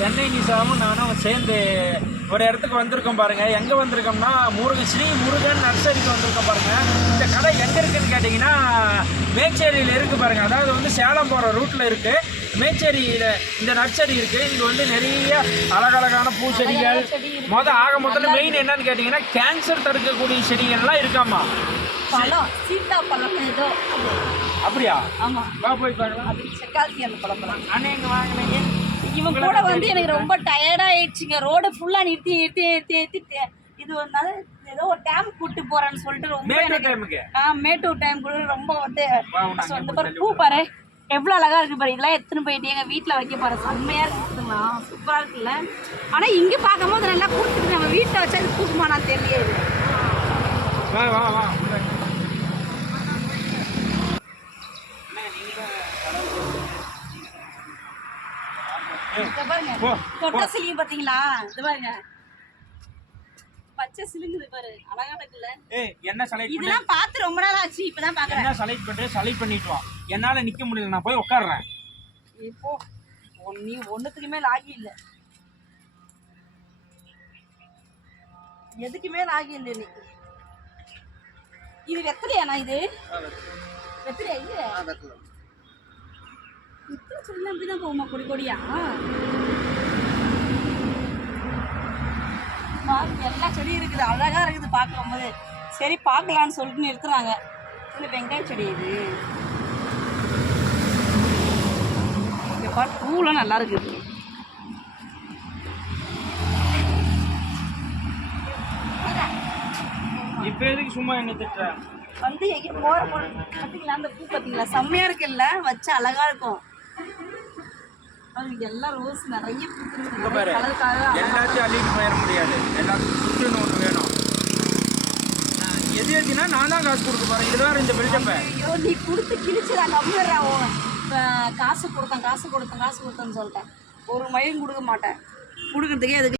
சென்னை நிசாமும் நானும் சேர்ந்து ஒரு இடத்துக்கு வந்திருக்கோம் பாருங்க. எங்கே வந்திருக்கோம்னா ஸ்ரீ முருகன் நர்சரிக்கு வந்திருக்கோம் பாருங்க. இந்த கடை எங்கே இருக்குன்னு கேட்டிங்கன்னா மேச்சேரியில் இருக்குது பாருங்க. அதாவது வந்து சேலம் போகிற ரூட்டில் இருக்குது. மேச்சேரியில் இந்த நர்சரி இருக்குது. இங்கே வந்து நிறைய அழகழகான பூச்செடிகள் ஆக மொத்தத்தில் மெயின் என்னன்னு கேட்டிங்கன்னா கேன்சர் தடுக்கக்கூடிய செடிகள்லாம் இருக்காமா. சீத்தாப்பழம் ஏதோ அப்படியா? ஆமா, வா போய் பாருங்க. செக்காசி அந்த பழம் அண்ணே இங்கே வாங்கினீங்க. இவன் கூட வந்து எனக்கு ரொம்ப டயர்ட் ஆயிடுச்சுங்க. ரோடு ஃபுல்லா நிறுத்தி இது வந்து ஏதோ ஒரு டேம் கூட்டு போறேன்னு சொல்லிட்டு ரொம்ப மேட்டூர் டைம் கூட ரொம்ப வந்து அந்த பாரு பூ பாரு எவ்வளோ அழகா இருக்கு பாரு. இதெல்லாம் எடுத்துன்னு போயிட்டு எங்க வீட்டில் வைக்க பாரு. செம்மையா இருக்குங்களா, சூப்பரா இருக்குல்ல. ஆனா இங்க பார்க்கும்போது நல்லா பூத்துட்டு நம்ம வீட்டில் வச்சா இது பூக்குமா நான் தெரியாது. பாருங்க தொட்ட சிலிங்க பாத்தீங்களா? இது பாருங்க பச்சை சிலுங்குது பாரு, அழகா இருக்குல்ல. என்ன செலக்ட் இதெல்லாம் பார்த்து ரொம்ப நாள் ஆச்சு, இப்பதான் பாக்குறேன். என்ன செலக்ட் பண்ணிட்டு வா. என்னால நிக்க முடியல, நான் போய் உட்கார்றேன். இப்போ நீ ஒண்ணுத்துக்குமே லாகி இல்ல, எதுக்குமே லாகி இல்லை நீ. இது வெத்தலையாண்ணா? இது வெத்தலையா? இது இத்தனை சொல்லி அப்படிதான் போகுமா கொடி கொடியா? எல்லா செடியும் இருக்குது, அழகா இருக்குது பார்க்கும்போது. சரி பார்க்கலான்னு சொல்லிட்டு நிறுத்துறாங்க. இந்த வெங்காய செடி இது பூலாம் நல்லா இருக்குது. இப்ப எதுக்கு சும்மா என்ன திட்டுற? வந்து எங்க போற பார்த்தீங்களா அந்த பூ பார்த்தீங்களா? செம்மையா இருக்குல்ல, வச்சா அழகா இருக்கும். எல்லாம் ரோஸ் நிறைய எல்லாத்தையும் அள்ளிட்டு போயிட முடியாது. எல்லாத்துக்கும் ஒன்று வேணும். எது எதுனா நான் தான் காசு கொடுக்க போறேன். இதுதான் இந்த பில்டப்பை. ஐயோ நீ கொடுத்து கிழிச்சுடா, நம்பிடுறேன். காசு கொடுத்தேன்னு சொல்லிட்டேன். ஒரு மயிலும் கொடுக்க மாட்டேன். கொடுக்கறதுக்கே அதுக்கு